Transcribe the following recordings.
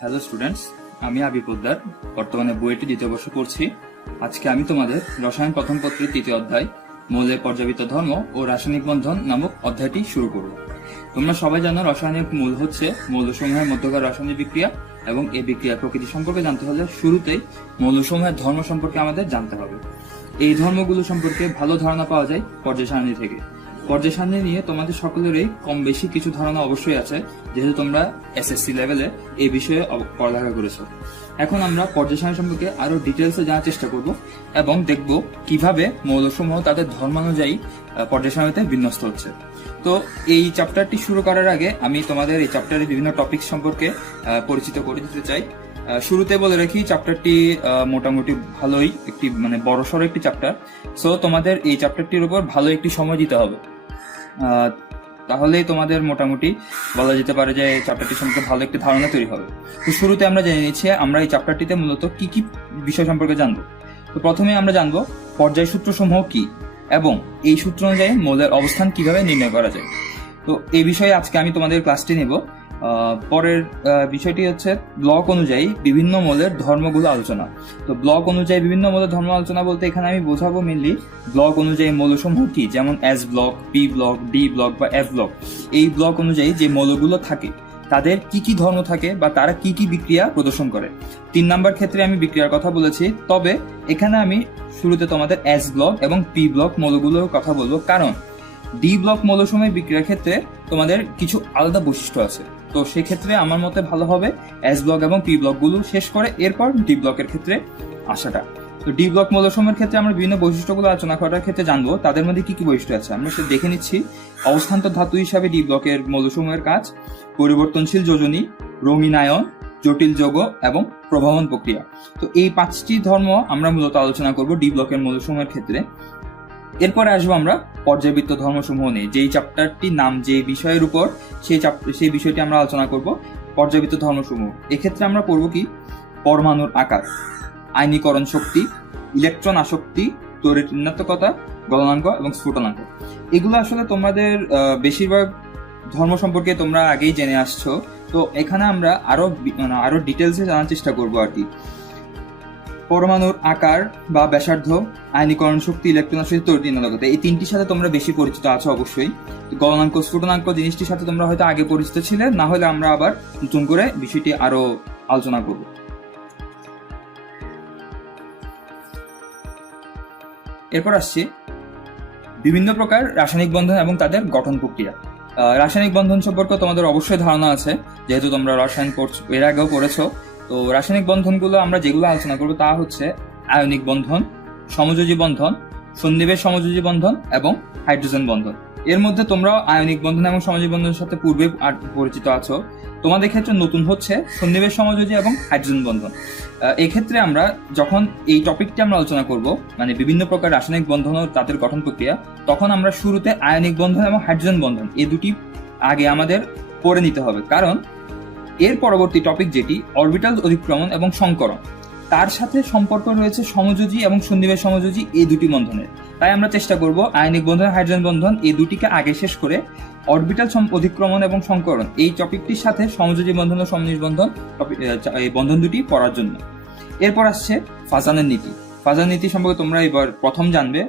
Hello students, আমি আবি পোদ্দার বর্তমানে বুয়েটে দ্বিতীয় বর্ষ পড়ছি। আজকে আমি তোমাদের রসায়ন প্রথম পত্রের তৃতীয় অধ্যায় মৌলের পর্যাবৃত্ত ধর্ম ও রাসায়নিক বন্ধন নামক অধ্যায়টি শুরু করব। তোমরা সবাই জানো রাসায়নিক মূল হচ্ছে মৌলসমূহের মধ্যকার রাসায়নিক বিক্রিয়া, এবং এই বিক্রিয়ার প্রকৃতি সম্পর্কে জানতে হলে শুরুতেই মৌলসমূহের ধর্ম সম্পর্কে আমাদের জানতে হবে। এই ধর্মগুলো সম্পর্কে ভালো ধারণা পাওয়া যায় পর্যায় সারণী থেকে। পর্যায় সারণী নিয়ে তোমাদের সকলেরই কম বেশি কিছু ধারণা অবশ্যই আছে, যেহেতু তোমরা এসএসসি লেভেলে এই বিষয়ে পড়ালেখা করেছো। এখন আমরা পর্যায় সারণী সম্পর্কে আরো ডিটেলসে জানার চেষ্টা করব এবং দেখব কিভাবে মৌলসমূহ তাদের ধর্মানুযায়ী পর্যায় সারণীতে বিন্যস্ত হচ্ছে। তো এই চ্যাপ্টারটি শুরু করার আগে আমি তোমাদের এই চ্যাপ্টারের বিভিন্ন টপিক সম্পর্কে পরিচিত করে দিতে চাই। শুরুতে বলে রাখি, চ্যাপ্টারটি মোটামুটি ভালোই একটি বড়সড় একটি চ্যাপ্টার। সো তোমাদের এই চ্যাপ্টারটির উপর ভালো একটি সময় দিতে হবে, তাহলেই তোমাদের মোটামুটি বলা যেতে পারে যে এই চ্যাপ্টারটি সম্পর্কে ভালো একটি ধারণা তৈরি হবে। তো শুরুতে আমরা জেনে নিচ্ছি আমরা এই চ্যাপ্টারটিতে মূলত কি কি বিষয় সম্পর্কে জানবো। তো প্রথমে আমরা জানবো পর্যায় সূত্রসমূহ কি এবং এই সূত্র অনুযায়ী মৌলের অবস্থান কিভাবে নির্ণয় করা যায়। তো এই বিষয়ে আজকে আমি তোমাদের ক্লাসটি নেব। পরের বিষয়টি হচ্ছে ব্লক অনুযায়ী বিভিন্ন মৌলের ধর্মগুলো আলোচনা। তো ব্লক অনুযায়ী বিভিন্ন মৌলের ধর্ম আলোচনা বলতে এখানে আমি বোঝাবো মেনলি ব্লক অনুযায়ী মৌলসমূহ কি, যেমন S block, P block, D block বা এফ ব্লক। এই ব্লক অনুযায়ী যে মৌলগুলো থাকে তাদের কি কি ধর্ম থাকে বা তারা কি কি বিক্রিয়া প্রদর্শন করে। 3 নাম্বার ক্ষেত্রে আমি বিক্রিয়ার কথা বলেছি, তবে এখানে আমি শুরুতে তোমাদের এস ব্লক এবং পি ব্লক মৌলগুলোর কথা বলবো, কারণ ডি ব্লক মৌলসমূহের বিক্রিয়ার ক্ষেত্রে তোমাদের কিছু আলাদা বৈশিষ্ট্য আছে। তো সেক্ষেত্রে আমার মতে ভালো হবে এস ব্লক এবং পি ব্লক গুলো শেষ করে এরপর ডি ব্লকের ক্ষেত্রে আসাটা। তো ডি ব্লক মৌলসমূহের ক্ষেত্রে আমরা বিভিন্ন বৈশিষ্ট্যগুলো আলোচনা করার ক্ষেত্রে জানবো তাদের মধ্যে কি কি বৈশিষ্ট্য আছে। আমরা সে দেখে নিচ্ছি। অবস্থান্তর ধাতু হিসাবে ডি ব্লকের মৌলসমূহের কাজ পরিবর্তনশীল যোজনী, রঙিন আয়ন, জটিল যৌগ এবং প্রভাবন প্রক্রিয়া। তো এই 5টি ধর্ম আমরা মূলত আলোচনা করব ডি ব্লকের মৌলসমূহের ক্ষেত্রে। এরপরে আসবো আমরা পর্যাবৃত্ত ধর্মসমূহ নিয়ে, যেই চ্যাপ্টারটির নাম যে বিষয়ের উপর সেই বিষয়টি আমরা আলোচনা করব, পর্যাবৃত্ত ধর্মসমূহ। এক্ষেত্রে আমরা পড়ব কি পরমাণুর আকার, আয়নীকরণ শক্তি, ইলেকট্রন আসক্তি, তড়িৎ ঋণাত্মকতা, গলনাঙ্ক এবং স্ফুটনাঙ্ক। এগুলো আসলে তোমাদের বেশিরভাগ ধর্ম সম্পর্কে তোমরা আগেই জেনে আসছো। তো এখানে আমরা আরো ডিটেলসে জানার চেষ্টা করবো আর কি। পরমাণুর আকার বা ব্যাসার্ধ, আয়নীকরণ শক্তি, ইলেকট্রন আসক্তি, তড়িৎ ঋণাত্মকতা, এই 3টির সাথে তোমরা বেশি পরিচিত আছো অবশ্যই। গলনাঙ্ক, স্ফুটনাঙ্ক জিনিসটির সাথে তোমরা হয়তো আগে পরিচিত ছিলে, না হলে আমরা আবার নতুন করে বিষয়টি আরো আলোচনা করব। এরপর আসছে বিভিন্ন প্রকার রাসায়নিক বন্ধন এবং তাদের গঠন প্রক্রিয়া। রাসায়নিক বন্ধন সম্পর্কে তোমাদের অবশ্যই ধারণা আছে, যেহেতু তোমরা রসায়ন এর আগেও পড়েছো। তো রাসায়নিক বন্ধনগুলো আমরা যেগুলো আলোচনা করবো তা হচ্ছে আয়নিক বন্ধন, সমযোজী বন্ধন, সন্নিবেশ সমযোজী বন্ধন এবং হাইড্রোজেন বন্ধন। এর মধ্যে তোমরা আয়নিক বন্ধন এবং সমযোজী বন্ধনের সাথে পূর্বে পরিচিত আছো। তোমাদের ক্ষেত্রে নতুন হচ্ছে সন্নিবেশ সমযোজী এবং হাইড্রোজেন বন্ধন। এই ক্ষেত্রে আমরা যখন এই টপিকটি আমরা আলোচনা করব, বিভিন্ন প্রকার রাসায়নিক বন্ধন ও তাদের গঠন প্রক্রিয়া, তখন আমরা শুরুতে আয়নিক বন্ধন এবং হাইড্রোজেন বন্ধন এই দুটি আগে আমাদের পড়ে নিতে হবে, কারণ এর পরবর্তী টপিক যেটি অরবিটাল অধিক্রমণ এবং সংকরণ, তার সাথে সম্পর্ক রয়েছে সমযোজী এবং সন্নিবেশ সমযোজী এই দুটি বন্ধনের। তাই আমরা চেষ্টা করব আয়নিক বন্ধন, হাইড্রোজেন বন্ধন এই দুটিকে আগে শেষ করে অরবিটাল অধিক্রমণ এবং সংকরণ এই টপিকটির সাথে সমযোজী বন্ধন ও সমনিবেশ বন্ধন এই বন্ধন দুটি পড়ার জন্য। এরপর আসছে ফাজানের নীতি। ফাজান নীতি সম্পর্কে তোমরা এবার প্রথম জানবে।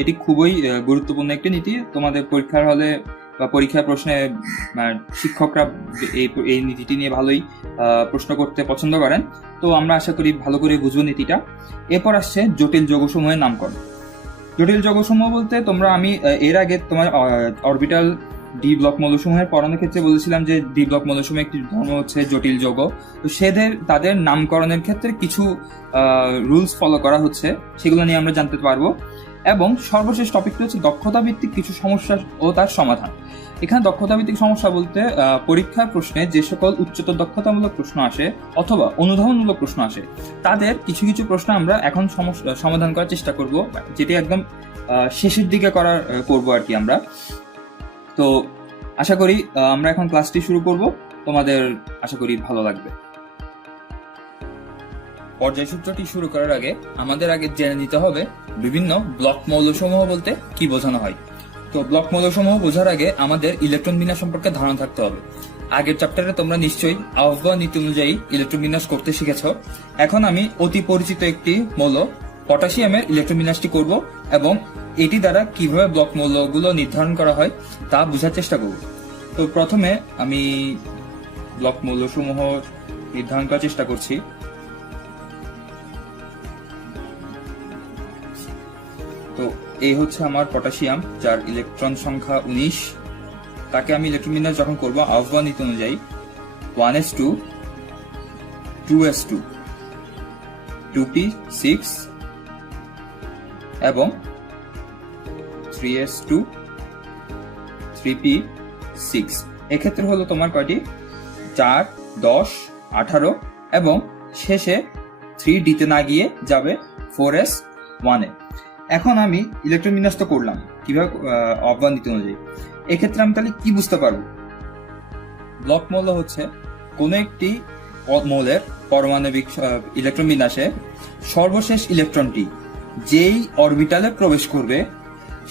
এটি খুবই গুরুত্বপূর্ণ একটি নীতি। তোমাদের পরীক্ষার হলে বা পরীক্ষা প্রশ্নে শিক্ষকরা এই নীতিটি নিয়ে ভালোই প্রশ্ন করতে পছন্দ করেন। তো আমরা আশা করি ভালো করে বুঝবো নীতিটা। এরপর আসছে জটিল যৌগসমূহের নামকরণ। জটিল যৌগসমূহ বলতে আমি এর আগে তোমার অরবিটাল ডি ব্লক মৌলসমূহের পড়ানোর ক্ষেত্রে বলেছিলাম যে ডি ব্লক মৌলসমূহ একটি ধর্ম হচ্ছে জটিল যৌগ। তো তাদের নামকরণের ক্ষেত্রে কিছু রুলস ফলো করা হচ্ছে, সেগুলো নিয়ে আমরা জানতে পারবো। এবং সর্বশেষ টপিকটি হচ্ছে দক্ষতা ভিত্তিক কিছু সমস্যা ও তার সমাধান। এখানে দক্ষতা ভিত্তিক সমস্যা বলতে পরীক্ষার প্রশ্নে যে সকল উচ্চতর দক্ষতামূলক প্রশ্ন আসে অথবা অনুধাবনমূলক প্রশ্ন আসে, তাদের কিছু কিছু প্রশ্ন আমরা এখন সমাধান করার চেষ্টা করব, যেটি একদম শেষের দিকে করব আর কি আমরা। তো আশা করি আমরা এখন ক্লাসটি শুরু করব, তোমাদের আশা করি ভালো লাগবে। পর্যায় সূত্রটি শুরু করার আগে আমাদের আগে জেনে নিতে হবে বিভিন্ন ব্লক মৌলসমূহ বলতে কি বোঝানো হয়। তো ব্লক মৌলসমূহ বোঝার আগে আমাদের ইলেকট্রন বিন্যাস সম্পর্কে ধারণা থাকতে হবে। আগের চ্যাপ্টারে তোমরা নিশ্চয়ই আহ্বান নীতি অনুযায়ী ইলেকট্রোবিন্যাস করতে শিখেছ। এখন আমি অতি পরিচিত একটি মৌল পটাশিয়ামের ইলেকট্রোবিন্যাসটি করব এবং এটি দ্বারা কিভাবে ব্লক মৌলগুলো নির্ধারণ করা হয় তা বোঝার চেষ্টা করব। তো প্রথমে আমি ব্লক মৌলসমূহ নির্ধারণ করার চেষ্টা করছি। তো এই হচ্ছে আমার পটাশিয়াম, যার ইলেকট্রন সংখ্যা 19। তাকে আমি ইলেকট্রোবিন্যাস যখন করব আহ্বান নীতি অনুযায়ী 1s2 2s2 2p6 এবং 3s2 3p6। এক্ষেত্রে হলো তোমার কয়টি? 4 10 18 এবং শেষে 3d তে না গিয়ে যাবে 4s1 এ। এখন আমি ইলেকট্রোবিন্যাস তো করলাম কিভাবে আহ্বান নীতি অনুযায়ী। এক্ষেত্রে আমি তাহলে কি বুঝতে পারবো? ব্লক মৌল হচ্ছে কোন একটি মৌলের পারমাণবিক ইলেকট্রন বিন্যাসে সর্বশেষ ইলেকট্রনটি যেই অরবিটালে প্রবেশ করবে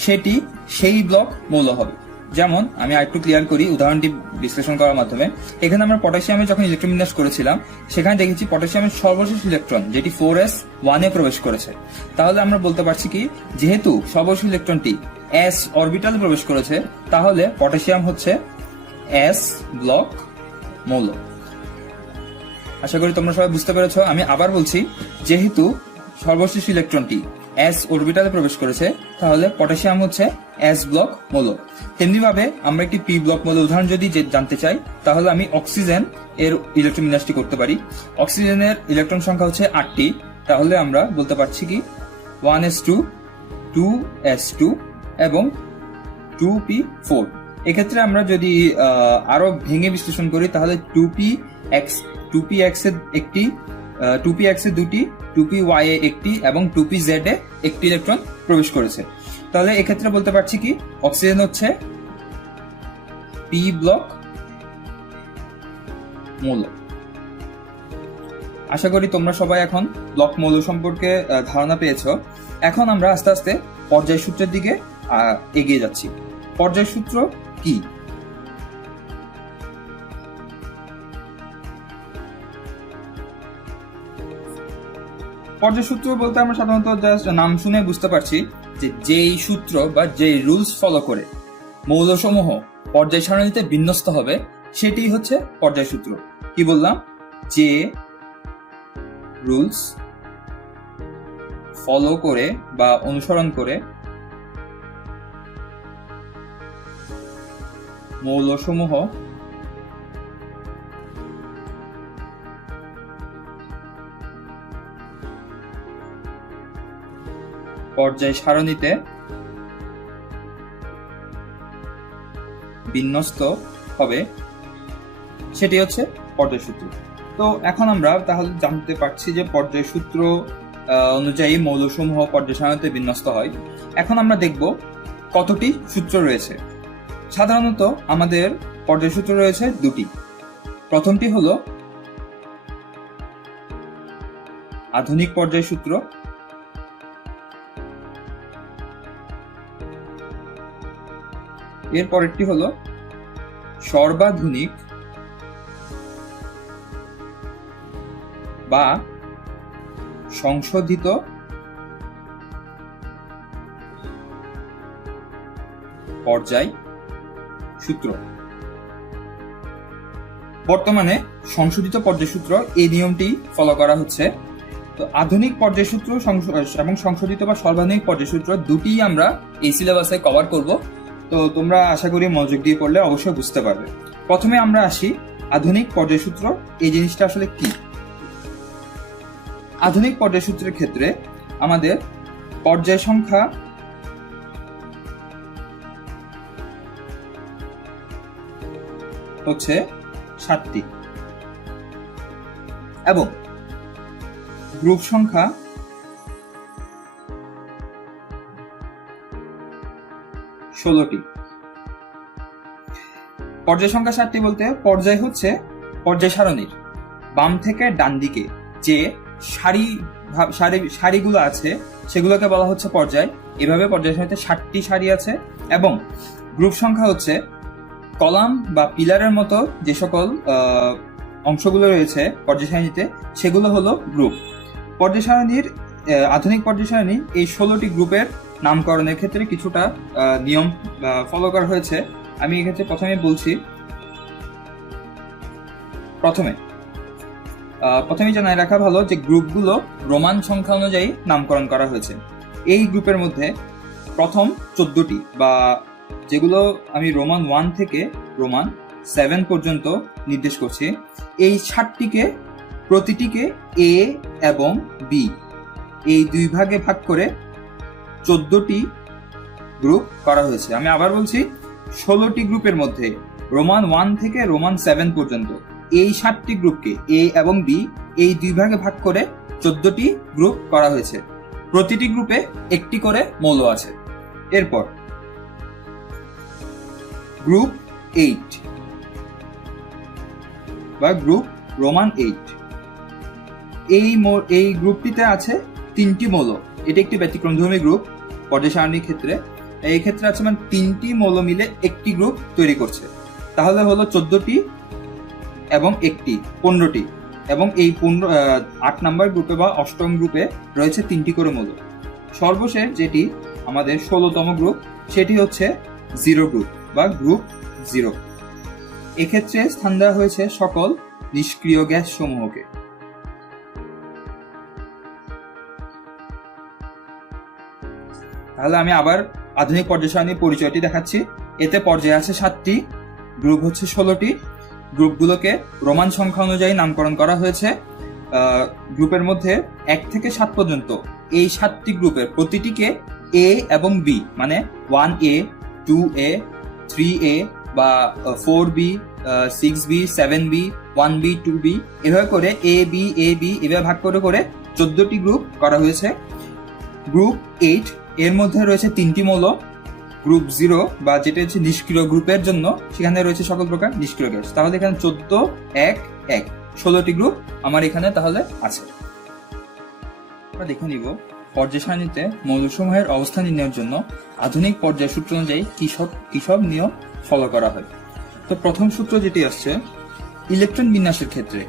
সেটি সেই ব্লক মৌল হবে। যেমন আমি আরেকটু ক্লিয়ার করি উদাহরণটি বিশ্লেষণ করার মাধ্যমে। এখানে আমরা পটাশিয়ামে যখন ইলেকট্রন বিন্যাস করেছিলাম সেখানে দেখেছি পটাশিয়ামের সর্বশেষ ইলেকট্রন যেটি 4s1 এ প্রবেশ করেছে। তাহলে আমরা বলতে পারছি কি, যেহেতু সর্বশেষ ইলেকট্রনটি s অরবিটালে প্রবেশ করেছে তাহলে পটাশিয়াম হচ্ছে s ব্লক মৌল। আশা করি তোমরা সবাই বুঝতে পেরেছো। আমি আবার বলছি, যেহেতু সর্বশেষ ইলেকট্রনটি s অরবিটালে প্রবেশ করেছে তাহলে পটাশিয়াম হচ্ছে s ব্লক মৌল। তেমনি ভাবে আমরা একটি p ব্লক মৌল উদাহরণ যদি জানতে চাই তাহলে আমি অক্সিজেন এর ইলেকট্রন বিন্যাসটি করতে পারি। অক্সিজেনের ইলেকট্রন সংখ্যা হচ্ছে 8টি। তাহলে আমরা বলতে পারছি কি 1s2 2s2 এবং 2p4। এক্ষেত্রে আমরা যদি আরো ভেঙে বিশ্লেষণ করি তাহলে 2px এর একটি, 2px এ দুটি, 2py এ একটি এবং 2pz এ একটি ইলেকট্রন প্রবেশ করেছে। তাহলে এক্ষেত্রে বলতে পারছি কি অক্সিজেন হচ্ছে p ব্লক মৌল। আশা করি তোমরা সবাই এখন ব্লক মৌল সম্পর্কে ধারণা পেয়েছো। এখন আমরা আস্তে আস্তে পর্যায় সূত্রের দিকে এগিয়ে যাচ্ছি। পর্যায় সূত্র কি? পর্যায় সূত্র বলতে আমরা সাধারণত জাস্ট নাম শুনে বুঝতে পারছি যে যেই সূত্র বা যেই রুলস ফলো করে মৌলসমূহ পর্যায় সারণীতে বিন্যস্ত হবে সেটি হচ্ছে পর্যায় সূত্র। কি বললাম? যে রুলস ফলো করে বা অনুসরণ করে মৌলসমূহ পর্যায় সারণীতে বিন্যস্ত হবে সেটি হচ্ছে পর্যায় সূত্র। তো এখন আমরা তাহলে জানতে পারছি যে পর্যায় সূত্র অনুযায়ী মৌলসমূহ পর্যায় সারণীতে বিন্যস্ত হয়। এখন আমরা দেখব কতটি সূত্র রয়েছে। সাধারণত আমাদের পর্যায় সূত্র রয়েছে দুটি। প্রথমটি হলো আধুনিক পর্যায় সূত্র, এর পরেরটি হলো সর্বাধুনিক বা সংশোধিত পর্যায় সূত্র। বর্তমানে সংশোধিত পর্যায় সূত্র এই নিয়মটি ফলো করা হচ্ছে। তো আধুনিক পর্যায় সূত্র এবং সংশোধিত বা সর্বাধুনিক পর্যায় সূত্র দুটি আমরা এই সিলেবাসে কভার করব। তো তোমরা আশা করি মনোযোগ দিয়ে পড়লে অবশ্যই বুঝতে পারবে। প্রথমে আমরা আসি আধুনিক পর্যায় সূত্র, এই জিনিসটা আসলে কি। আধুনিক পর্যায় সূত্রের ক্ষেত্রে আমাদের পর্যায় সংখ্যা হচ্ছে 7টি এবং গ্রুপ সংখ্যা 16টি। পর্যায় সংখ্যা 7টি বলতে পর্যায় হচ্ছে পর্যায় সারণীর বাম থেকে ডান দিকে যে সারিগুলো আছে সেগুলোকে বলা হচ্ছে পর্যায়। এভাবে পর্যায় সারণীতে 7টি সারি আছে এবং গ্রুপ সংখ্যা হচ্ছে কলাম বা পিলারের মতো যে সকল অংশগুলো রয়েছে পর্যায় সারণীতে সেগুলো হলো গ্রুপ। পর্যায় সারণীর আধুনিক পর্যায় সারণী এই 16টি গ্রুপের নামকরণের ক্ষেত্রে কিছুটা নিয়ম ফলো করা হয়েছে। আমি এক্ষেত্রে প্রথমে বলছি। প্রথমে জানাই রাখা ভালো যে গ্রুপগুলো রোমান সংখ্যা অনুযায়ী নামকরণ করা হয়েছে। এই গ্রুপের মধ্যে প্রথম 14টি বা যেগুলো আমি রোমান 1 থেকে রোমান 7 পর্যন্ত নির্দেশ করছি, এই 7টিকে প্রতিটিকে এ এবং বি এই দুই ভাগে ভাগ করে 14টি গ্রুপ করা হয়েছে। আমি আবার বলছি, 16টি গ্রুপের মধ্যে রোমান 1 থেকে রোমান 7 পর্যন্ত এই 7টি গ্রুপকে এ এবং বি এই দুই ভাগে ভাগ করে 14টি গ্রুপ করা হয়েছে। প্রতিটি গ্রুপে একটি করে মৌল আছে। এরপর গ্রুপ 8 বা গ্রুপ রোমান 8, এই গ্রুপটিতে আছে 3টি মৌল। এটি একটি ব্যতিক্রমধর্মী গ্রুপ পর্যায় সারণীর ক্ষেত্রে। এই ক্ষেত্রে আছে মানে 3টি মৌল মিলে একটি গ্রুপ তৈরি করছে। তাহলে হলো 14টি এবং একটি 15টি, এবং এই 8 নাম্বার গ্রুপে বা 8ম গ্রুপে রয়েছে 3টি করে মৌল। সর্বশেষ যেটি আমাদের 16তম গ্রুপ, সেটি হচ্ছে 0 গ্রুপ বা গ্রুপ 0। এক্ষেত্রে স্থান দেওয়া হয়েছে সকল নিষ্ক্রিয় গ্যাস সমূহকে। তাহলে আমি আবার আধুনিক পর্যায় সারণীর পরিচয়টি দেখাচ্ছি। এতে পর্যায়ে আছে 7টি, গ্রুপ হচ্ছে 16টি। গ্রুপগুলোকে রোমান সংখ্যা অনুযায়ী নামকরণ করা হয়েছে। গ্রুপের মধ্যে 1 থেকে 7 পর্যন্ত এই 7টি গ্রুপের প্রতিটিকে এ এবং বি মানে 1A, 2A, 3A বা 4B, 6B, 7B, 1B, 2B এভাবে করে এ বি এভাবে ভাগ করে করে 14টি গ্রুপ করা হয়েছে। গ্রুপ 8 এর মধ্যে রয়েছে 3টি মৌল। গ্রুপ 0 বা যেটা হচ্ছে নিষ্ক্রিয় গ্রুপের জন্য, সেখানে রয়েছে সকল প্রকার নিষ্ক্রিয় গ্যাস। তাহলে এখানে 14, 1, 1 16টি গ্রুপ আমার এখানে তাহলে আছে। আমরা দেখে নিব পর্যায় সারণীতে মৌলসমূহের অবস্থান নির্ণয়ের জন্য আধুনিক পর্যায় সূত্র অনুযায়ী কি সব নিয়ম ফলো করা হয়। তো প্রথম সূত্র যেটি আসছে, ইলেকট্রন বিন্যাসের ক্ষেত্রে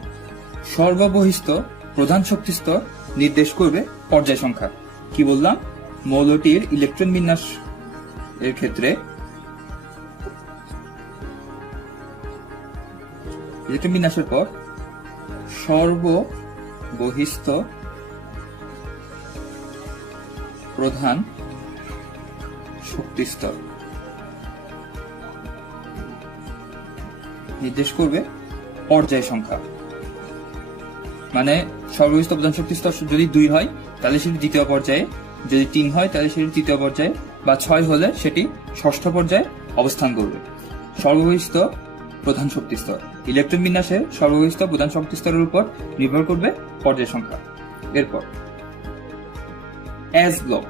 সর্ববহিস্থ প্রধান শক্তি স্তর নির্দেশ করবে পর্যায় সংখ্যা। কি বললাম? মৌলটির ইলেকট্রন বিন্যাস এর ক্ষেত্রে ইলেকট্রন বিন্যাসের পর সর্ববহিস্থ প্রধান শক্তি স্তর নির্দেশ করবে পর্যায় সংখ্যা। মানে সর্ববহিস্থ প্রধান শক্তি স্তর যদি 2 হয় তাহলে সেটি দ্বিতীয় পর্যায়ে, যদি 3 হয় তাহলে সেটি তৃতীয় পর্যায়ে, বা 6 হলে সেটি ষষ্ঠ পর্যায়ে অবস্থান করবে। সর্ববহিস্থ প্রধান শক্তি স্তর, ইলেকট্রন বিন্যাসে সর্ববহিস্থ প্রধান শক্তি স্তরের উপর নির্ভর করবে পর্যায় সংখ্যা। এরপর এস ব্লক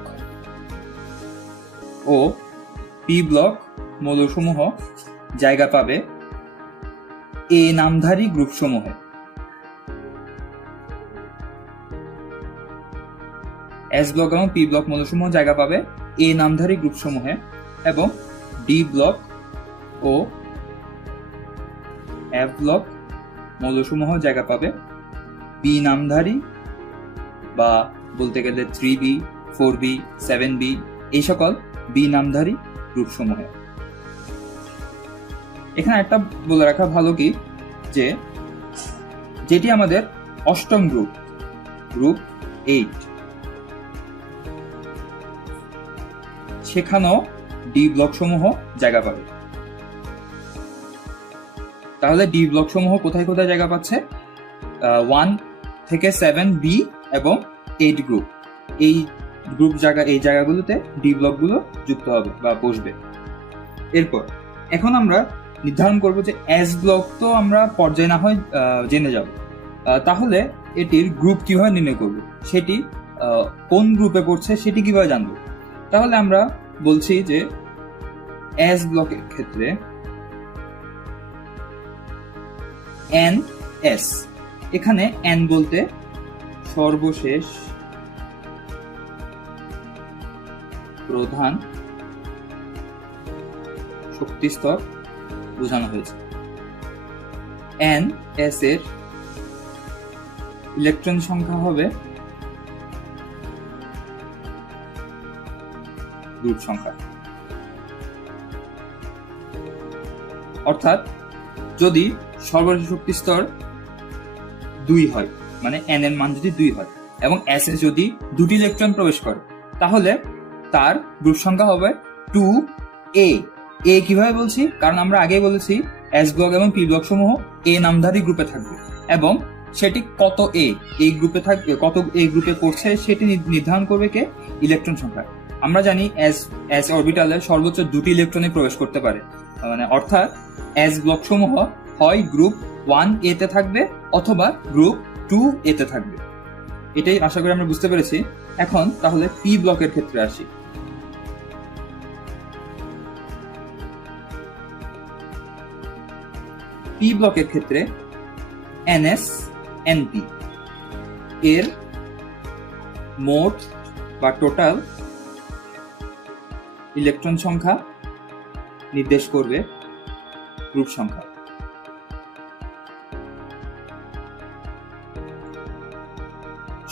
ও পি ব্লক মৌলসমূহ জায়গা পাবে এ নামধারী গ্রুপসমূহে। এস ব্লক এবং পি ব্লক মৌলসমূহ জায়গা পাবে এ নামধারী গ্রুপসমূহে, এবং ডি ব্লক ও এফ ব্লক মৌলসমূহ জায়গা পাবে বি নামধারী বা বলতে গেলে 3B, 4B, 7B এই সকল বি নামধারী গ্রুপসমূহে। এখানে একটা বলে রাখা ভালো কি, যে যেটি আমাদের 8ম গ্রুপ, গ্রুপ 8, সেখানেও ডি ব্লক সমূহ জায়গা পাবে। তাহলে ডি ব্লক সমূহ কোথায় কোথায় জায়গা পাচ্ছে? 1 থেকে 7B এবং 8 গ্রুপ, এই জায়গাগুলোতে ডি ব্লকগুলো যুক্ত হবে বা বসবে। এরপর এখন আমরা নির্ধারণ করব যে এস ব্লক তো আমরা পর্যায়ে না হয় জেনে যাব, তাহলে এটির গ্রুপ কিভাবে নির্ণয় করব, সেটি কোন গ্রুপে পড়ছে সেটি কিভাবে জানবো। তাহলে আমরা বলছি যে এস ব্লকের ক্ষেত্রে NS, এখানে N বলতে সর্বশেষ প্রধান শক্তি স্তর বোঝানো হয়েছে। NS এর ইলেকট্রন সংখ্যা হবে গ্রুপ সংখ্যা। অর্থাৎ যদি সর্বশেষ শক্তি স্তর 2 হয়, মানে n এর মান যদি 2 হয় এবং S এ যদি 2টি ইলেকট্রন প্রবেশ করে, তাহলে তার গ্রুপ সংখ্যা হবে 2A। এ কিভাবে বলছি? কারণ আমরা আগে বলেছি S ব্লক এবং P ব্লক সমূহ A নামধারী গ্রুপে থাকবে এবং সেটি কত এই গ্রুপে থাকবে, কত এই গ্রুপে পড়ছে সেটি নির্ধারণ করবে কে? ইলেকট্রন সংখ্যা। আমরা জানি S অরবিটালে সর্বোচ্চ 2টি ইলেকট্রনই প্রবেশ করতে পারে, মানে অর্থাৎ S ব্লক সমূহ হয় গ্রুপ 1A তে থাকবে অথবা গ্রুপ 2A তে থাকবে। এটাই আশা করি আমরা বুঝতে পেরেছি। এখন তাহলে P ব্লকের ক্ষেত্রে আসি। P ব্লকের ক্ষেত্রে NS NP এর মোট বা টোটাল ইলেকট্রন সংখ্যা নির্দেশ করবে গ্রুপ সংখ্যা।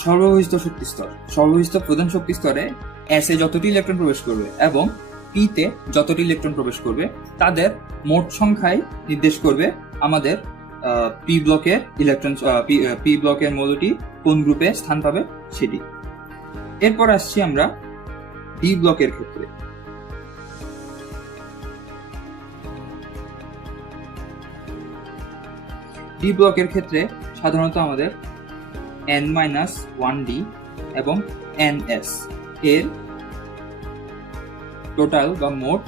সর্ববহিষ্ঠ শক্তি স্তর, সর্ববহিষ্ঠ প্রধান শক্তি স্তরে S এ যতটি ইলেকট্রন প্রবেশ করবে এবং P তে যতটি ইলেকট্রন প্রবেশ করবে তাদের মোট সংখ্যায় নির্দেশ করবে আমাদের P ব্লকের ইলেকট্রন, P ব্লকের মৌলটি কোন গ্রুপে স্থান পাবে সেটি। এরপর আসছি আমরা D ব্লকের ক্ষেত্রে। D ব্লকের ক্ষেত্রে সাধারণত আমাদের N-1D এবং NS এর টোটাল বা মোট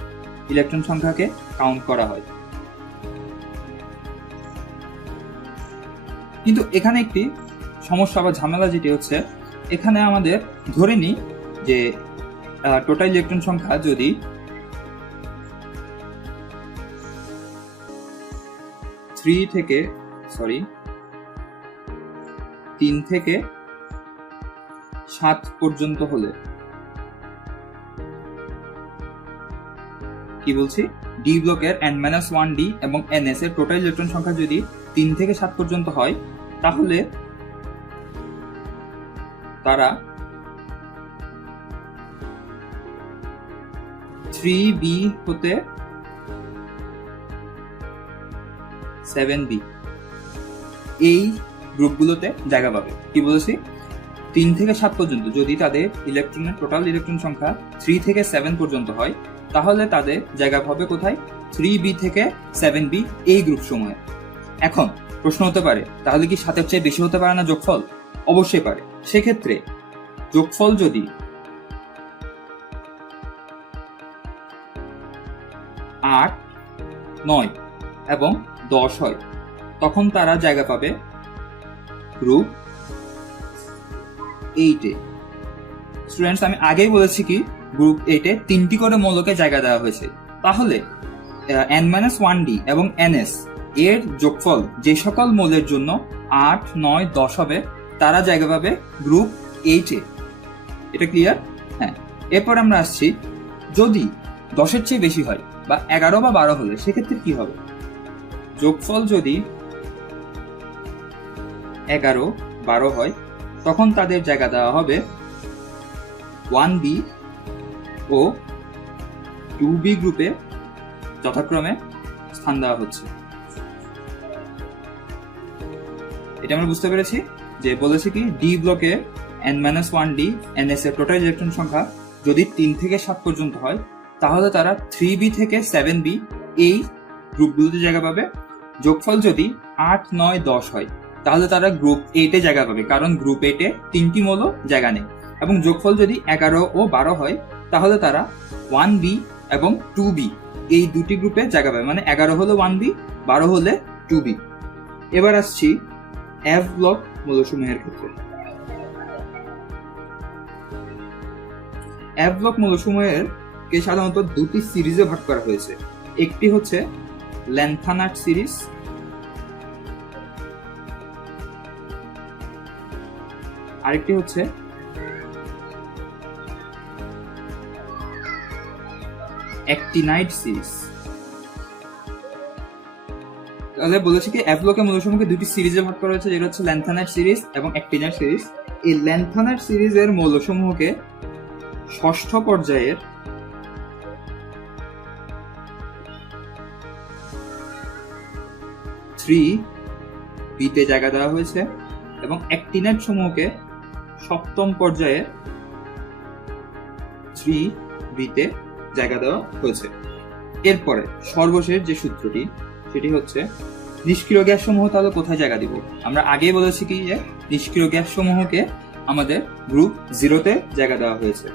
ইলেকট্রন সংখ্যাকে কাউন্ট করা হয়। কিন্তু এখানে একটি সমস্যা বা ঝামেলা যেটি হচ্ছে, এখানে আমাদের ধরে নিই যে টোটাল ইলেকট্রন সংখ্যা যদি 3 থেকে 7 পর্যন্ত হলে, কি বলছি, ডি ব্লকের N-1D এবং NS এর টোটাল ইলেকট্রন সংখ্যা যদি 3 থেকে 7 পর্যন্ত হয়, তাহলে তারা 3B হতে 7B এই গ্রুপগুলোতে জায়গা পাবে। কি বলেছি, 3 থেকে 7 পর্যন্ত যদি তাদের ইলেকট্রনের টোটাল ইলেকট্রন সংখ্যা 3 থেকে 7 পর্যন্ত হয়, তাহলে তাদের জায়গা পাবে কোথায়? 3B থেকে 7B এই গ্রুপ সমূহে। এখন প্রশ্ন হতে পারে, তাহলে কি 7-এর চেয়ে বেশি হতে পারে না যোগফল? অবশ্যই পারে। সেক্ষেত্রে যোগফল যদি 8, 9 এবং 10 হয়, তখন তারা জায়গা পাবে গ্রুপ 8-এ। স্টুডেন্টস, আমি আগেই বলেছি কি গ্রুপ 8-এ 3টি করে মৌলকে জায়গা দেওয়া হয়েছে। তাহলে N-1D এবং NS এর যোগফল যে সকল মৌলের জন্য 8, 9, 10 হবে, তারা জায়গা পাবে গ্রুপ 8-এ। এটা ক্লিয়ার? হ্যাঁ। এরপর আমরা আসছি, যদি 10-এর চেয়ে বেশি হয় বা 11 বা 12 হলে সেক্ষেত্রে কি হবে? যোগফল যদি 11, 12 হয়, তখন তাদের জায়গা দেওয়া হবে 1B ও 2B গ্রুপে যথাক্রমে স্থান দেওয়া হচ্ছে। এটা আমরা বুঝতে পেরেছি যে বলেছি কি ডি ব্লকে N-1D NS এর টোটাল ইলেকট্রন সংখ্যা যদি 3 থেকে 7 পর্যন্ত হয়, তাহলে তারা 3B থেকে 7B এই গ্রুপগুলোতে জায়গা পাবে। যোগফল যদি 8, 9, 10 হয়, তাহলে তারা গ্রুপ 8-এ জায়গা পাবে, কারণ গ্রুপ 8-এ 3টি মৌল জায়গা নেই। এবং যোগফল যদি 11 ও 12 হয়, তাহলে তারা 1B এবং 2B এই দুটি গ্রুপে জায়গা পাবে, মানে 11 হলে 1B, 12 হলে 2B। এবার আসছি F ব্লক মৌলসমূহের ক্ষেত্রে। F ব্লক মৌলসমূহের কে সাধারণত দুটি সিরিজে ভাগ করা হয়েছে। একটি হচ্ছে ল্যান্থানার্ট সিরিজ, আরেকটি হচ্ছে অ্যাক্টিনাইড সিরিজ। তাহলে বলেছি কি এফ ব্লকের মৌলসমূহকে দুটি সিরিজে ভাগ করা হয়েছে, যেটা হচ্ছে ল্যান্থানাইট সিরিজ এবং অ্যাক্টিনাইট সিরিজ। এই ল্যান্থানাইট সিরিজের মৌলসমূহকে ষষ্ঠ পর্যায়ের থ্রি বিতে জায়গা দেওয়া হয়েছে এবং অ্যাক্টিনাইট সমূহকে সপ্তম পর্যায়ে থ্রি বিতে জায়গা দেওয়া হয়েছে। এরপরে সর্বশেষ যে সূত্রটি সেটি হচ্ছে নিষ্ক্রিয় গ্যাস সমূহ তাহলে কোথায় জায়গা দিব। আমরা আগেই বলেছি কি যে নিষ্ক্রিয় গ্যাস সমূহকে আমাদের গ্রুপ 0-তে জায়গা দেওয়া হয়েছে।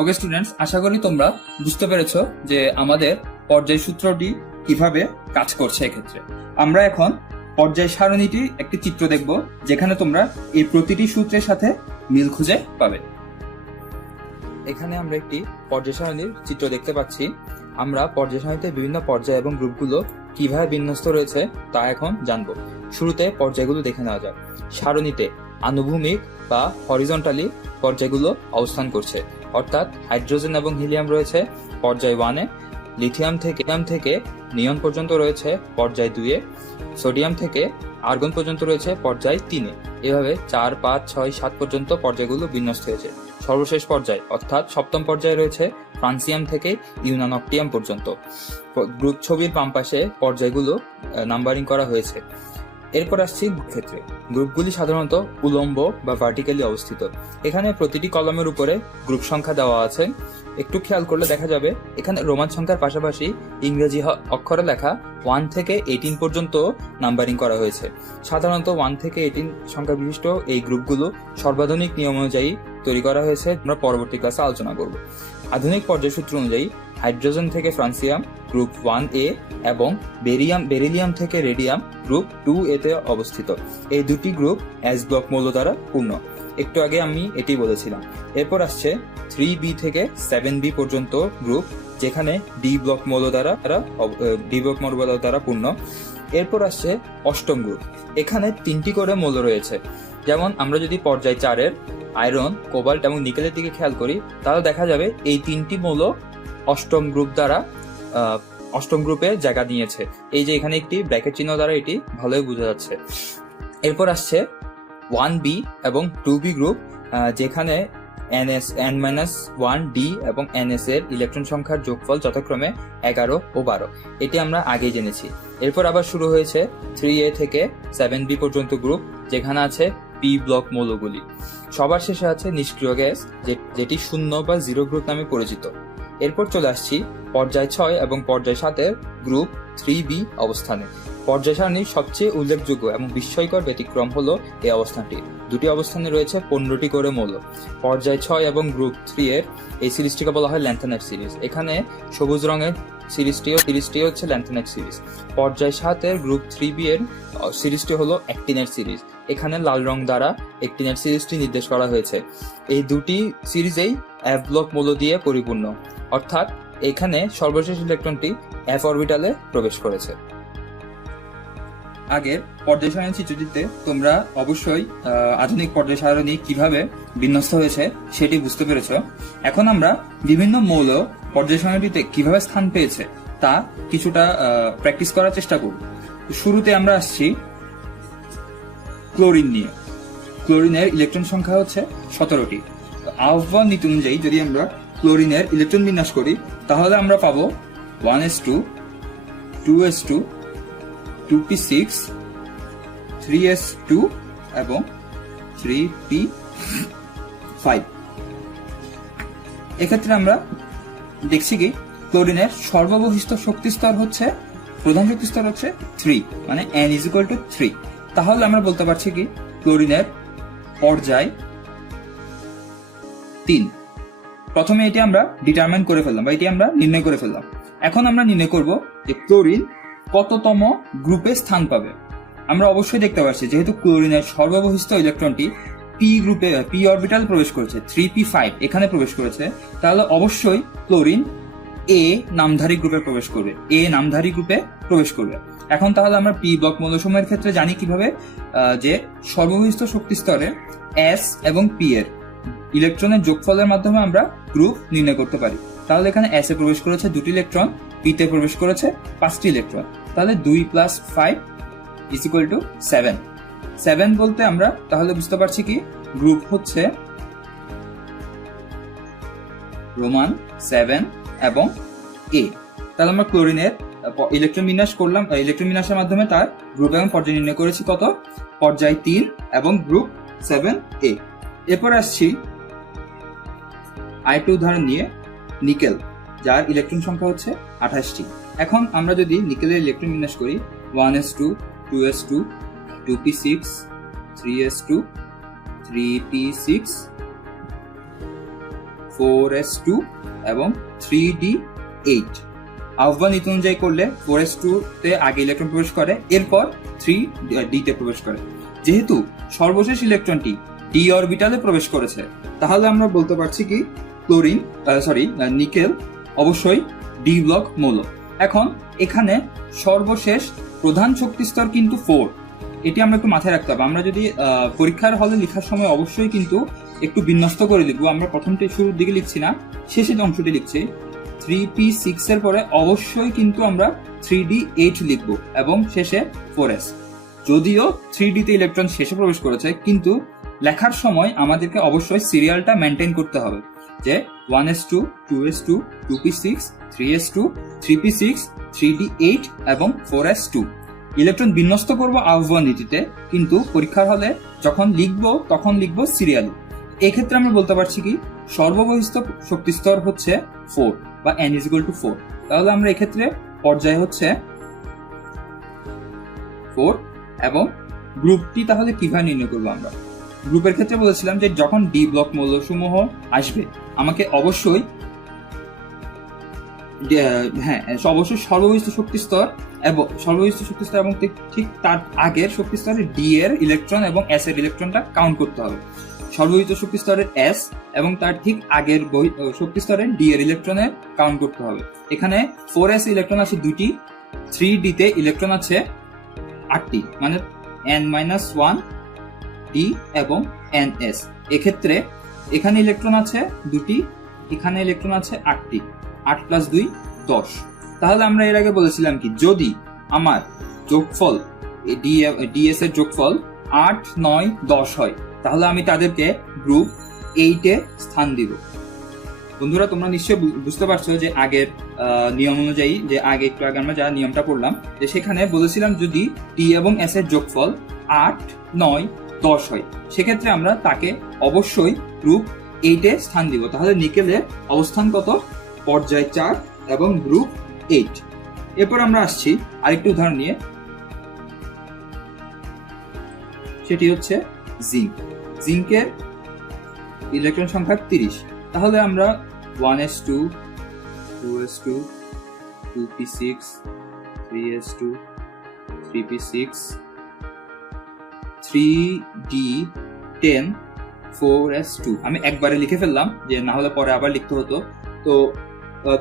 ওকে স্টুডেন্টস, আশা করি তোমরা বুঝতে পেরেছো যে আমাদের পর্যায় সূত্রটি কিভাবে কাজ করছে। এক্ষেত্রে আমরা এখন পর্যায় সারণীটি একটি চিত্র দেখব, যেখানে তোমরা এই প্রতিটি সূত্রের সাথে মিল খুঁজে পাবে। এখানে আমরা একটি পর্যায় সারণীর চিত্র দেখতে পাচ্ছি। আমরা পর্যায় সারণীতে বিভিন্ন পর্যায় এবং গ্রুপগুলো কিভাবে বিন্যস্ত রয়েছে তা এখন জানবো। শুরুতে পর্যায়গুলো দেখে নেওয়া যাক। সারণীতে আনুভূমিক বা হরিজন্টালি পর্যায়গুলো অবস্থান করছে, অর্থাৎ হাইড্রোজেন এবং হিলিয়াম রয়েছে পর্যায় 1-এ, লিথিয়াম থেকে নিয়ন পর্যন্ত রয়েছে পর্যায় 2-এ, সোডিয়াম থেকে আর্গন পর্যন্ত রয়েছে পর্যায় 3-এ। এভাবে 4, 5, 6, 7 পর্যন্ত পর্যায়গুলো বিন্যস্ত হয়েছে। সর্বশেষ পর্যায় অর্থাৎ সপ্তম পর্যায়ে রয়েছে ফ্রান্সিয়াম থেকে ইউনানক্টিয়াম পর্যন্ত। গ্রুপ ছবির বাম পাশে পর্যায়গুলো নাম্বারিং করা হয়েছে। এরপর আসছি ক্ষেত্রে। গ্রুপগুলি সাধারণত উলম্ব বা ভার্টিক্যালি অবস্থিত। এখানে প্রতিটি কলামের উপরে গ্রুপ সংখ্যা দেওয়া আছে। একটু খেয়াল করলে দেখা যাবে এখানে রোমান সংখ্যার পাশাপাশি ইংরেজি অক্ষরে লেখা 1 থেকে 18 পর্যন্ত নাম্বারিং করা হয়েছে। সাধারণত 1 থেকে 18 সংখ্যা বিশিষ্ট এই গ্রুপগুলো সর্বাধুনিক নিয়ম অনুযায়ী তৈরি করা হয়েছে। আমরা পরবর্তী ক্লাসে আলোচনা করব। আধুনিক পর্যায় সূত্র অনুযায়ী হাইড্রোজেন থেকে ফ্রান্সিয়াম গ্রুপ 1A এবং বেরিলিয়াম থেকে রেডিয়াম গ্রুপ 2A তে অবস্থিত। এই দুটি গ্রুপ এস ব্লক মৌল দ্বারা পূর্ণ। একটু আগে আমি এটি বলেছিলাম। এরপর আসছে 3B থেকে 7B পর্যন্ত গ্রুপ, যেখানে ডি ব্লক মৌল দ্বারা পূর্ণ। এরপর আসছে অষ্টম গ্রুপ। এখানে 3টি করে মৌল রয়েছে। যেমন আমরা যদি পর্যায় 4-এর আয়রন, কোবাল্ট এবং নিকেলের দিকে খেয়াল করি, তাহলে দেখা যাবে এই 3টি মৌল অষ্টম গ্রুপে জায়গা নিয়েছে। এই যে এখানে একটি ব্র্যাকেট চিহ্ন দ্বারা এটি ভালোই বোঝা যাচ্ছে। এরপর আসছে 1B এবং 2B গ্রুপ, যেখানে N-1D এবং NS এর ইলেকট্রন সংখ্যার যোগফল যথাক্রমে 11 ও 12। এটি আমরা আগেই জেনেছি। এরপর আবার শুরু হয়েছে 3A থেকে 7B পর্যন্ত গ্রুপ, যেখানে আছে P ব্লক মৌলগুলি। সবার শেষে আছে নিষ্ক্রিয় গ্যাস, যেটি 0 বা 0 গ্রুপ নামে পরিচিত। এরপর চলে আসছি পর্যায় 6 এবং পর্যায় 7-এর গ্রুপ 3B অবস্থানে। পর্যায় সারণীর সবচেয়ে উল্লেখযোগ্য এবং বিস্ময়কর ব্যতিক্রম হলো এই অবস্থানটি। দুটি অবস্থানে রয়েছে 15টি করে মৌল। পর্যায় 6 এবং গ্রুপ 3-এর এই সিরিজটিকে বলা হয় ল্যান্থানাইট সিরিজ। এখানে সবুজ রঙের সিরিজটি হচ্ছে ল্যান্থানাইট সিরিজ। পর্যায় 7-এর গ্রুপ 3B এর সিরিজটি হলো অ্যাক্টিনাইট সিরিজ। এখানে লাল রং দ্বারা অ্যাক্টিনাইট সিরিজটি নির্দেশ করা হয়েছে। এই দুটি সিরিজেই এফ ব্লক মৌল দিয়ে পরিপূর্ণ, অর্থাৎ এখানে সর্বশেষ ইলেকট্রনটি এফ অরবিটালে প্রবেশ করেছে। আগের পর্যায় সারণী চিত্রটিতে তোমরা অবশ্যই আধুনিক পর্যায় সারণী কিভাবে বিন্যস্ত হয়েছে সেটি বুঝতে পেরেছ। এখন আমরা বিভিন্ন মৌল পর্যায় সারণীতে কিভাবে স্থান পেয়েছে তা কিছুটা প্র্যাকটিস করার চেষ্টা করব। শুরুতে আমরা আসছি ক্লোরিন নিয়ে। ক্লোরিনের ইলেকট্রন সংখ্যা হচ্ছে 17টি। আহ্বান নীতি অনুযায়ী যদি আমরা ক্লোরিনের ইলেকট্রন বিন্যাস করি, তাহলে আমরা পাবো 1s2, 2s2, 2p6, 3s2 এবং 3p5। এক্ষেত্রে আমরা দেখছি কি ক্লোরিনের সর্ববহিষ্ঠ শক্তি স্তর হচ্ছে, প্রধান শক্তি স্তর হচ্ছে 3, মানে n=3। তাহলে আমরা বলতে পারছি কি ক্লোরিনের পর্যায় 3। প্রথমে এটি আমরা ডিটারমাইন করে ফেললাম বা এটি আমরা নির্ণয় করে ফেললাম। এখন আমরা নির্ণয় করব যে ক্লোরিন কততম গ্রুপে স্থান পাবে। আমরা অবশ্যই দেখতে পাচ্ছি যেহেতু ক্লোরিনের সর্ববহিষ্ঠ ইলেকট্রনটি পি গ্রুপে পি অরবিটাল প্রবেশ করেছে, 3p5 এখানে প্রবেশ করেছে, তাহলে অবশ্যই ক্লোরিন এ নামধারী গ্রুপে প্রবেশ করবে। এখন তাহলে আমরা পি ব্লক মৌলসমূহের ক্ষেত্রে জানি কিভাবে, যে সর্ববহিষ্ঠ শক্তি স্তরে এস এবং পি এর ইলেকট্রনের যোগফলের মাধ্যমে আমরা গ্রুপ নির্ণয় করতে পারি। তাহলে এখানে এস এ প্রবেশ করেছে 2টি ইলেকট্রন, পি তে প্রবেশ করেছে 5টি ইলেকট্রন, তাহলে 2 + 5 = 7। 7 বলতে আমরা তাহলে বুঝতে পারছি কি গ্রুপ হচ্ছে রোমান 7 এবং এ। তাহলে আমরা ক্লোরিনের ইলেকট্রন বিন্যাস করলাম, ইলেকট্রন বিন্যাসের মাধ্যমে তার গ্রুপ এবং পর্যায় নির্ণয় করেছি কত, পর্যায় 3 এবং গ্রুপ 7A। এরপর আসছি আরেকটি উদাহরণ নিয়ে, নিকেল, যার ইলেকট্রন সংখ্যা হচ্ছে 28টি। এখন আমরা যদি নিকেলের ইলেকট্রন বিন্যাস করি 1s2 2s2 2p6 3s2 3p6 4s2 এবং 3d8, আহ্বান নীতি অনুযায়ী করলে 4s2 তে আগে ইলেকট্রন প্রবেশ করে, এরপর 3d তে প্রবেশ করে। যেহেতু সর্বশেষ ইলেকট্রনটি ডি অরবিটালে প্রবেশ করেছে, তাহলে আমরা বলতে পারছি কি নিকেল অবশ্যই ডি ব্লক মৌল। এখন এখানে সর্বশেষ প্রধান শক্তি স্তর কিন্তু 4, এটি আমরা একটু মাথায় রাখতে হবে। আমরা যদি পরীক্ষার হলে লেখার সময় অবশ্যই কিন্তু একটু বিন্যস্ত করে লিখবো। আমরা প্রথমটি শুরুর দিকে লিখছি না, শেষের অংশটি লিখছি। 3p6 এর পরে অবশ্যই কিন্তু আমরা 3d8 লিখবো এবং শেষে 4s। যদিও 3d তে ইলেকট্রন শেষে প্রবেশ করেছে, কিন্তু লেখার সময় আমাদেরকে অবশ্যই সিরিয়ালটা মেনটেন করতে হবে, যে 1s2 2s2 2p6 3s2 3p6 3d8 এবং 4s2। ইলেকট্রন বিন্যস্ত করব আহ্বান নীতিতে, কিন্তু পরীক্ষার হলে যখন তখন লিখবো সিরিয়ালি। এক্ষেত্রে আমরা বলতে পারছি কি সর্ববহিষ্ঠ শক্তি স্তর হচ্ছে 4 বা n = 4। তাহলে আমরা এক্ষেত্রে পর্যায় হচ্ছে 4 এবং গ্রুপটি তাহলে কিভাবে নির্ণয় করবো আমরা। গ্রুপের ক্ষেত্রে বলেছিলাম যে যখন ডি ব্লক মৌলসমূহ আসবে, আমাকে অবশ্যই সর্ববহিষ্ঠ শক্তি স্তর এবং ঠিক তার আগের শক্তি স্তরের ডি এর ইলেকট্রন এবং এস এর ইলেকট্রনটা কাউন্ট করতে হবে। সর্ববহিষ্ঠ শক্তি স্তরের এস এবং তার ঠিক আগের শক্তি স্তরের ডি এর ইলেকট্রনের কাউন্ট করতে হবে। এখানে 4s ইলেকট্রন আছে 2টি, 3d তে ইলেকট্রন আছে 8টি, মানে n-1 d এবং ns। এক্ষেত্রে এখানে ইলেকট্রন আছে 2টি, এখানে ইলেকট্রন আছে 8টি, 8 + 2 10। তাহলে আমরা এর আগে বলেছিলাম কি যদি আমার যোগফল ds এর যোগফল 8 9 10 হয়, তাহলে আমি তাদেরকে গ্রুপ 8 এ স্থান দিব। বন্ধুরা, তোমরা নিশ্চয়ই বুঝতে পারছো যে আগের নিয়ম অনুযায়ী, যে একটু আগে আমরা যা নিয়মটা পড়লাম, যে সেখানে বলেছিলাম যদি টি এবং এস এর যোগফল 8 9 10 হয়, সেক্ষেত্রে আমরা তাকে অবশ্যই গ্রুপ 8 এ স্থান দিব। তাহলে নিকেলের অবস্থান কত, পর্যায় 4 এবং গ্রুপ 8। এরপর আমরা আসছি আরেকটি উদাহরণ নিয়ে, সেটি হচ্ছে জিঙ্ক। জিঙ্কের ইলেকট্রন সংখ্যা 30। তাহলে আমরা 1s2 2s2 2p6 3s2 3p6 3d10 4s2 আমি একবারে লিখে ফেললাম, যে না হলে পরে আবার লিখতে হতো। তো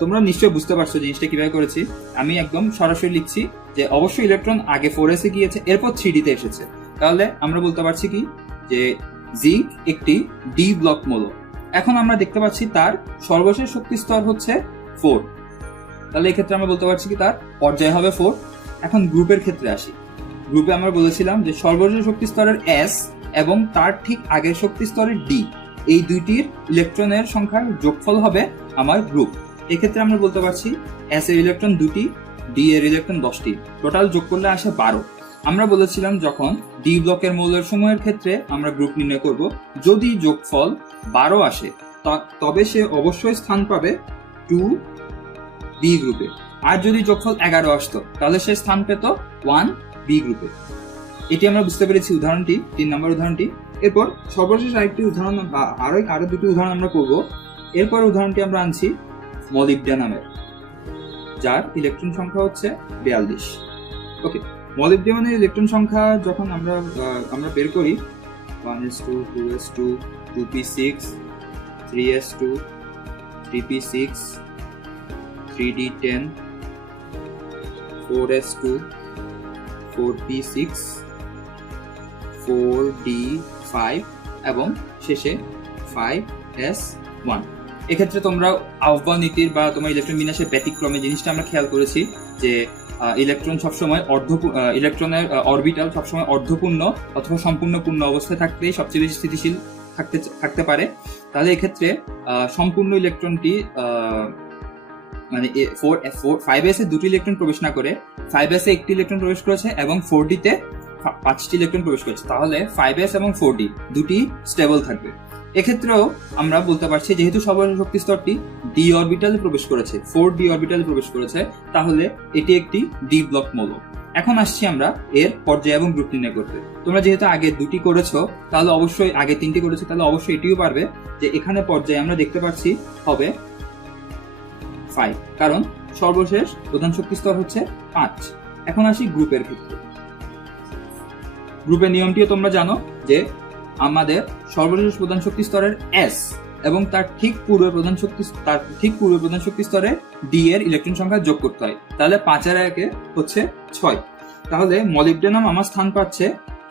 তোমরা নিশ্চয়ই বুঝতে পারছো জিনিসটা কিভাবে করেছি। আমি একদম সরাসরি লিখছি যে অবশ্যই ইলেকট্রন আগে 4s এ গিয়েছে, এরপর 3d তে এসেছে। তাহলে আমরা বলতে পারছি কি যে জিঙ্ক একটি ডি ব্লক মৌল। এখন আমরা দেখতে পাচ্ছি তার সর্বশেষ শক্তি স্তর হচ্ছে 4। তাহলে এক্ষেত্রে আমরা বলতে পারছি কি তার পর্যায় হবে 4। এখন গ্রুপের ক্ষেত্রে আসি। গ্রুপে আমরা বলেছিলাম যে সর্বশেষ শক্তি স্তরের এস এবং তার ঠিক আগের শক্তি স্তরের ডি, এই দুইটির ইলেকট্রনের সংখ্যার যোগফল হবে আমার গ্রুপ। এক্ষেত্রে আমরা বলতে পারছি এস এর ইলেকট্রন 2টি, ডি এর ইলেকট্রন 10টি, টোটাল যোগ করলে আসে 12। আমরা বলেছিলাম যখন ডি ব্লকের মৌলের সমূহের ক্ষেত্রে আমরা গ্রুপ নির্ণয় করব, যদি যোগফল 12 আসে তবে সে অবশ্যই স্থান পাবে 2b গ্রুপে, আর যদি যোগফল 11 আসতো তাহলে সে স্থান পেত 1b গ্রুপে। এটি আমরা বুঝতে পেরেছি উদাহরণটি, 3 নম্বর উদাহরণটি। এরপর সর্বশেষ আরেকটি উদাহরণ, আরো দুটি উদাহরণ আমরা করব। এরপর উদাহরণটি আমরা আনছি মলিবডেনামের, যার ইলেকট্রন সংখ্যা হচ্ছে 42। ওকে, মলিবডেনামের ইলেকট্রন সংখ্যা যখন আমরা বের করি 1s2 2s2 2p6 3s2 3p6 3d10 4s2 4p6 4d5 এবং শেষে 5s1। এক্ষেত্রে তোমরা আহ্বান নীতির বা তোমার ইলেকট্রন বিন্যাসের ব্যতিক্রমে জিনিসটা আমরা খেয়াল করেছি যে ইলেকট্রন সবসময় ইলেকট্রনের অরবিটাল সবসময় অর্ধপূর্ণ অথবা সম্পূর্ণ পূর্ণ অবস্থায় থাকতেই সবচেয়ে বেশি স্থিতিশীল থাকতে পারে। তাহলে এক্ষেত্রে সম্পূর্ণ ইলেকট্রনটি মানে 5s এ দুটি ইলেকট্রন প্রবেশ না করে 5s এ একটি ইলেকট্রন প্রবেশ করেছে এবং 4d তে 5টি ইলেকট্রন প্রবেশ করেছে, তাহলে 5s এবং 4d দুটি স্টেবল থাকবে। এক্ষেত্রেও আমরা বলতে পারছি যেহেতু সর্বশেষ শক্তি স্তরটি ডি অরবিটালে প্রবেশ করেছে, 4d অরবিটালে প্রবেশ করেছে, তাহলে এটি একটি ডি ব্লক মৌল। এখন আসছি আমরা এর পর্যায় এবং গ্রুপ নির্ণয় করতে। তোমরা যেহেতু আগে দুটি করেছো তাহলে অবশ্যই আগে 3টি করেছো, তাহলে অবশ্যই এটিও পারবে যে এখানে পর্যায়ে আমরা দেখতে পাচ্ছি হবে 5, কারণ সর্বশেষ প্রধান শক্তি স্তর হচ্ছে 5। এখন আসি গ্রুপের ক্ষেত্রে। গ্রুপের নিয়মটিও তোমরা জানো যে আমাদের সর্বশেষ প্রধান শক্তি স্তরের S এবং তার ঠিক পূর্বে প্রধান শক্তি স্তরে ডি এর ইলেকট্রন সংখ্যা যোগ করতে হয়, তাহলে 5 আর 1 হচ্ছে 6। তাহলে মলিবডেনাম আমার স্থান পাচ্ছে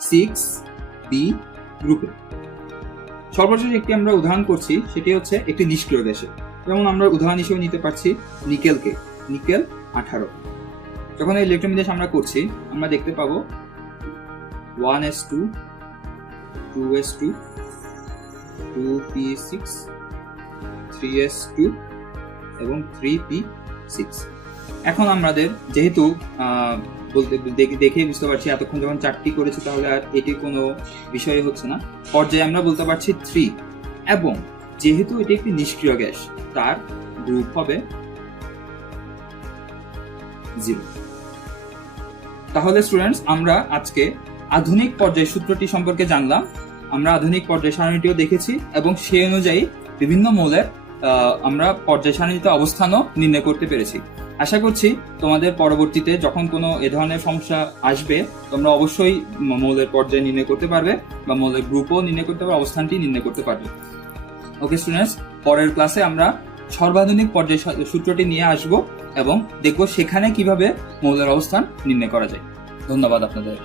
6b গ্রুপে। সর্বশেষ একটি আমরা উদাহরণ করছি, সেটি হচ্ছে একটি নিষ্ক্রিয় গ্যাসে। যেমন আমরা উদাহরণ হিসেবে নিতে পারছি নিকেলকে, নিকেল 18। যখন এই ইলেকট্রন বিন্যাস আমরা করছি আমরা দেখতে পাবো 1s2 2s2 2p6 3s2 এবং 3p6। এখন আমাদের যেহেতু দেখে বুঝতে পারছি এতক্ষণ যখন 4টি করেছি তাহলে আর এটি কোনো বিষয় হচ্ছে না, পর্যায়ে আমরা বলতে পারছি 3, এবং যেহেতু এটি একটি নিষ্ক্রিয় গ্যাস তার গ্রুপ হবে 0। তাহলে স্টুডেন্টস, আমরা আজকে আধুনিক পর্যায় সূত্রটি সম্পর্কে জানলাম, আমরা আধুনিক পর্যায় সারণীটিও দেখেছি এবং সেই অনুযায়ী বিভিন্ন মৌলের আমরা পর্যায় সারণীতে অবস্থানও নির্ণয় করতে পেরেছি। আশা করছি তোমাদের পরবর্তীতে যখন কোনো এ ধরনের সমস্যা আসবে তোমরা অবশ্যই মৌলের পর্যায় নির্ণয় করতে পারবে বা মৌলের গ্রুপও নির্ণয় করতে পারবে, অবস্থানটি নির্ণয় করতে পারবে। ওকে স্টুডেন্টস, পরের ক্লাসে আমরা সর্বাধুনিক পর্যায় সূত্রটি নিয়ে আসব এবং দেখব সেখানে কিভাবে মৌলের অবস্থান নির্ণয় করা যায়। ধন্যবাদ আপনাদের।